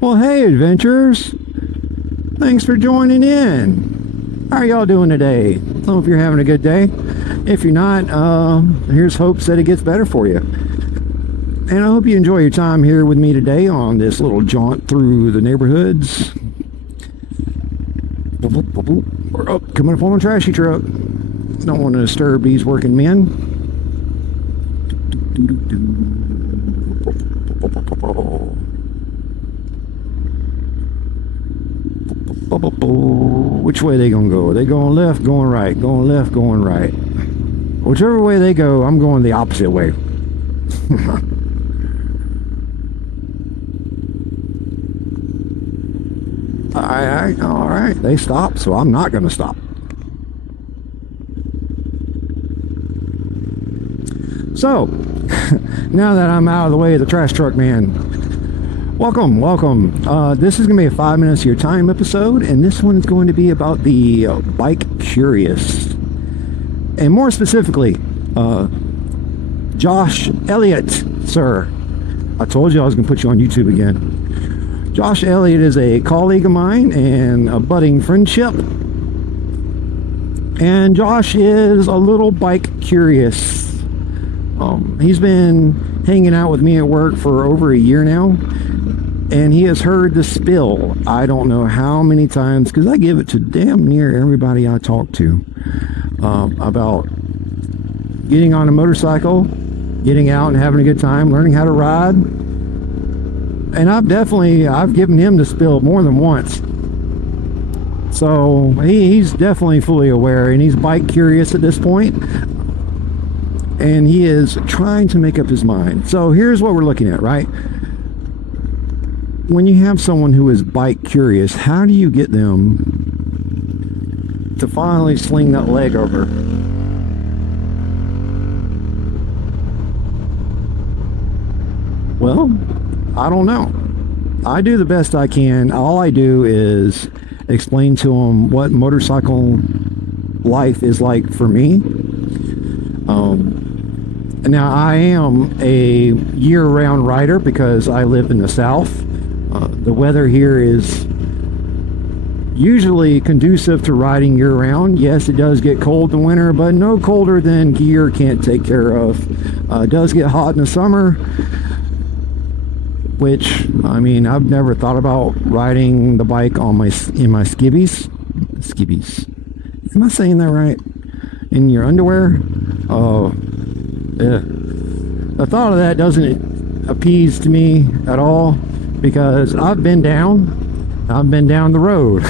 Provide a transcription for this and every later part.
Well, hey, adventurers. Thanks for joining in. How are y'all doing today? I hope you're having a good day. If you're not, here's hopes that it gets better for you. And I hope you enjoy your time here with me today on this little jaunt through the neighborhoods. We're up, coming up on a trashy truck. Don't want to disturb these working men. Which way they gonna go? Are they going left, going right? Going left, going right? Whichever way they go, I'm going the opposite way. All right. They stopped, so I'm not gonna stop. So, now that I'm out of the way of the trash truck man, welcome. This is going to be a 5 minutes of your time episode, and this one is going to be about the bike curious. And more specifically, Josh Elliott, sir. I told you I was going to put you on YouTube again. Josh Elliott is a colleague of mine and a budding friendship. And Josh is a little bike curious. He's been hanging out with me at work for over a year now, and he has heard the spill I don't know how many times, because I give it to damn near everybody I talk to, about getting on a motorcycle, getting out and having a good time, learning how to ride. And I've given him the spill more than once. So he's definitely fully aware, and he's bike curious at this point. And he is trying to make up his mind. So here's what we're looking at, right? When you have someone who is bike curious, how do you get them to finally sling that leg over? Well, I don't know. I do the best I can. All I do is explain to them what motorcycle life is like for me. Now, I am a year-round rider because I live in the South. The weather here is usually conducive to riding year-round. Yes, it does get cold in the winter, but no colder than gear can't take care of. It does get hot in the summer, which, I mean, I've never thought about riding the bike on in my skivvies. Am I saying that right? In your underwear? The thought of that doesn't appease to me at all, because I've been down the road.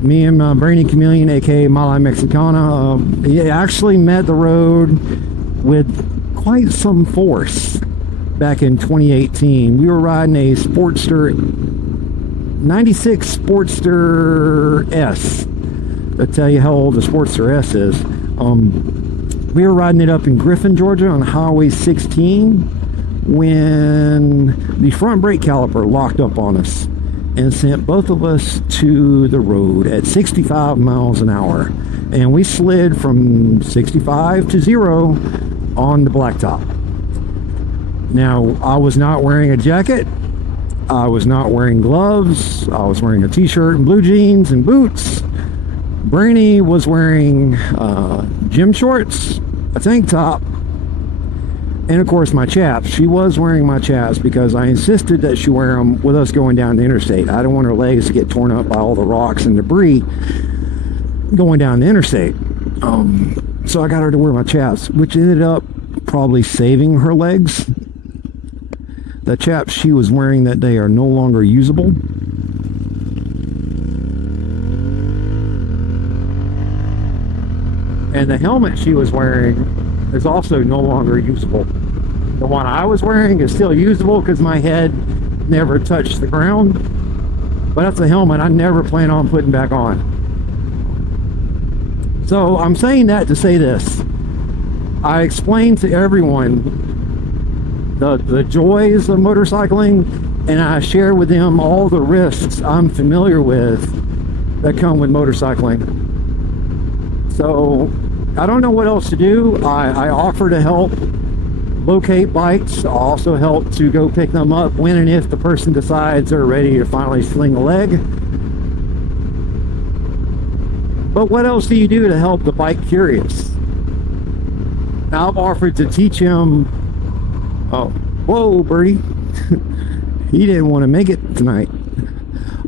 Me and my Brainy Chameleon, aka Mala Mexicana, he actually met the road with quite some force back in 2018. We were riding a Sportster 96 Sportster S. I'll tell you how old the Sportster S is. We were riding it up in Griffin, Georgia on Highway 16 when the front brake caliper locked up on us and sent both of us to the road at 65 miles an hour. And we slid from 65 to 0 on the blacktop. Now, I was not wearing a jacket. I was not wearing gloves. I was wearing a t-shirt and blue jeans and boots. Brainy was wearing gym shorts, a tank top, and of course my chaps. She was wearing my chaps because I insisted that she wear them with us going down the interstate. I don't want her legs to get torn up by all the rocks and debris going down the interstate. So I got her to wear my chaps, which ended up probably saving her legs. The chaps she was wearing that day are no longer usable. And the helmet she was wearing is also no longer usable. The one I was wearing is still usable because my head never touched the ground. But that's a helmet I never plan on putting back on. So I'm saying that to say this. I explained to everyone the joys of motorcycling, and I share with them all the risks I'm familiar with that come with motorcycling. So I don't know what else to do. I offer to help locate bikes. I'll also help to go pick them up when and if the person decides they're ready to finally sling a leg. But what else do you do to help the bike curious? Now, I've offered to teach him. Oh, whoa, birdie. He didn't want to make it tonight.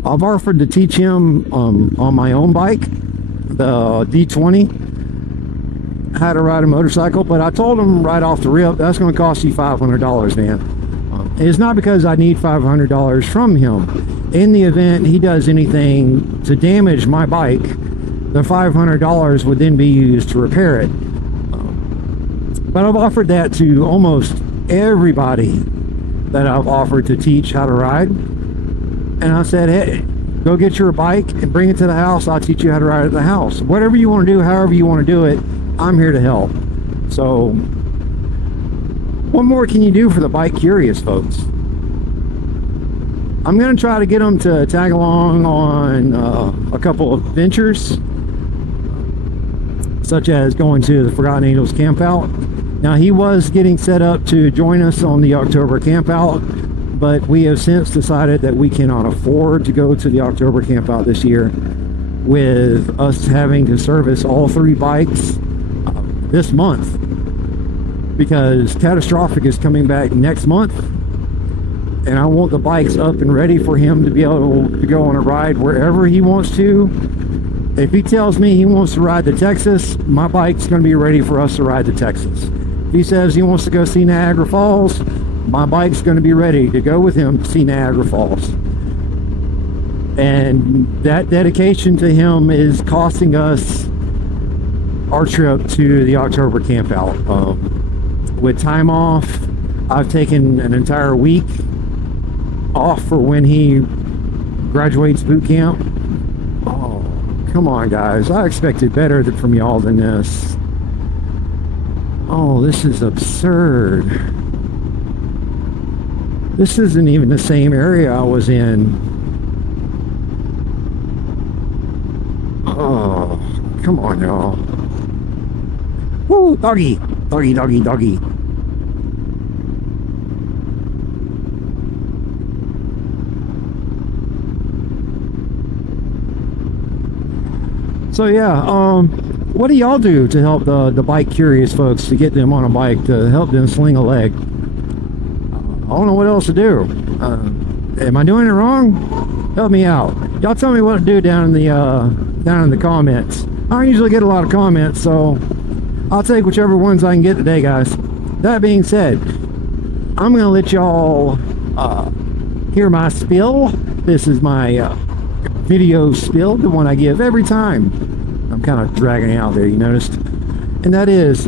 I've offered to teach him on my own bike, the D20, how to ride a motorcycle, but I told him right off the rip, that's going to cost you $500, man. It's not because I need $500 from him. In the event he does anything to damage my bike, the $500 would then be used to repair it. But I've offered that to almost everybody that I've offered to teach how to ride. And I said, hey, go get your bike and bring it to the house. I'll teach you how to ride at the house. Whatever you want to do, however you want to do it, I'm here to help. So what more can you do for the bike curious folks? I'm going to try to get them to tag along on a couple of ventures, such as going to the Forgotten Angels camp out. Now, he was getting set up to join us on the October camp out, but we have since decided that we cannot afford to go to the October camp out this year, with us having to service all 3 bikes this month, because Catastrophic is coming back next month, and I want the bikes up and ready for him to be able to go on a ride wherever he wants to. If he tells me he wants to ride to Texas, my bike's going to be ready for us to ride to Texas. If he says he wants to go see Niagara Falls, my bike's going to be ready to go with him to see Niagara Falls. And that dedication to him is costing us our trip to the October camp out. With time off, I've taken an entire week off for when he graduates boot camp. Oh, come on, guys. I expected better from y'all than this. Oh, this is absurd. This isn't even the same area I was in. Oh, come on, y'all. Woo, doggy. Doggy, doggy, doggy. So yeah, what do y'all do to help the bike curious folks, to get them on a bike, to help them sling a leg? I don't know what else to do. Am I doing it wrong? Help me out. Y'all tell me what to do down in the comments. I don't usually get a lot of comments, so I'll take whichever ones I can get today, guys. That being said, I'm gonna let y'all hear my spill. This is my video spill, the one I give every time. I'm kind of dragging it out there, you noticed? And that is,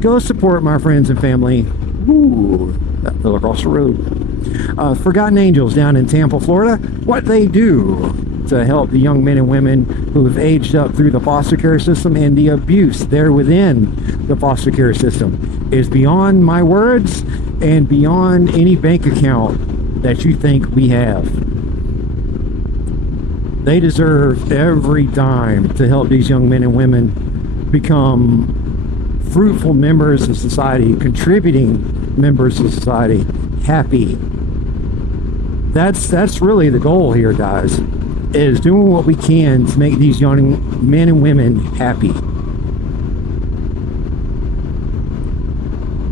go support my friends and family. Ooh, that fell across the road. Forgotten Angels down in Tampa, Florida. What they do to help the young men and women who have aged up through the foster care system and the abuse there within the foster care system is beyond my words and beyond any bank account that you think we have. They deserve every dime to help these young men and women become fruitful members of society, contributing members of society, happy. That's really the goal here, guys, is doing what we can to make these young men and women happy.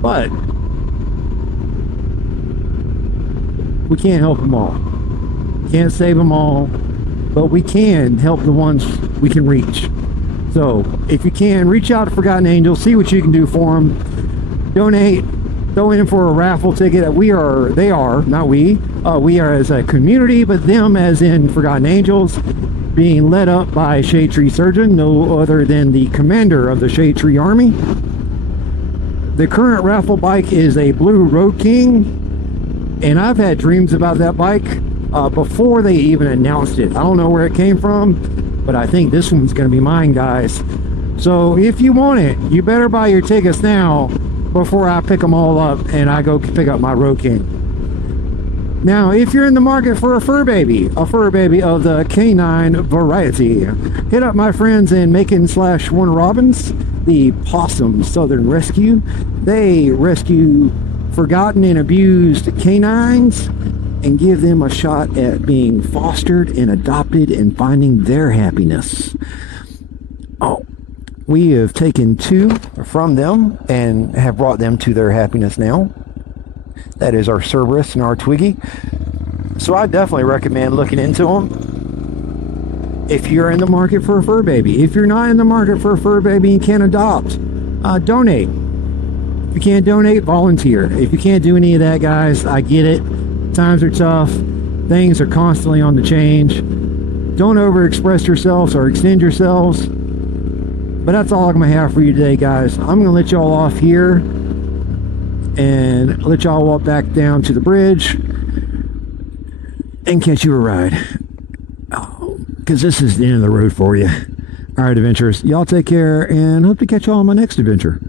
But we can't help them all. Can't save them all, but we can help the ones we can reach. So if you can, reach out to Forgotten Angels, see what you can do for them. Donate, throw in for a raffle ticket. They are, not we. We are as a community, but them as in Forgotten Angels, being led up by Shade Tree Surgeon, no other than the commander of the Shade Tree Army. The current raffle bike is a blue Road King, and I've had dreams about that bike before they even announced it. I don't know where it came from, but I think this one's going to be mine, guys. So if you want it, you better buy your tickets now before I pick them all up and I go pick up my Road King. Now, if you're in the market for a fur baby of the canine variety, hit up my friends in Macon/Warner Robins, the Possum Southern Rescue. They rescue forgotten and abused canines and give them a shot at being fostered and adopted and finding their happiness. Oh, we have taken 2 from them and have brought them to their happiness now. That is our Cerberus and our Twiggy. So I definitely recommend looking into them if you're in the market for a fur baby. If you're not in the market for a fur baby and can't adopt, donate. If you can't donate, volunteer. If you can't do any of that, guys, I get it. Times are tough. Things are constantly on the change. Don't overexpress yourselves or extend yourselves. But that's all I'm going to have for you today, guys. I'm going to let y'all off here and let y'all walk back down to the bridge and catch you a ride. Because this is the end of the road for you. All right, adventurers. Y'all take care and hope to catch y'all on my next adventure.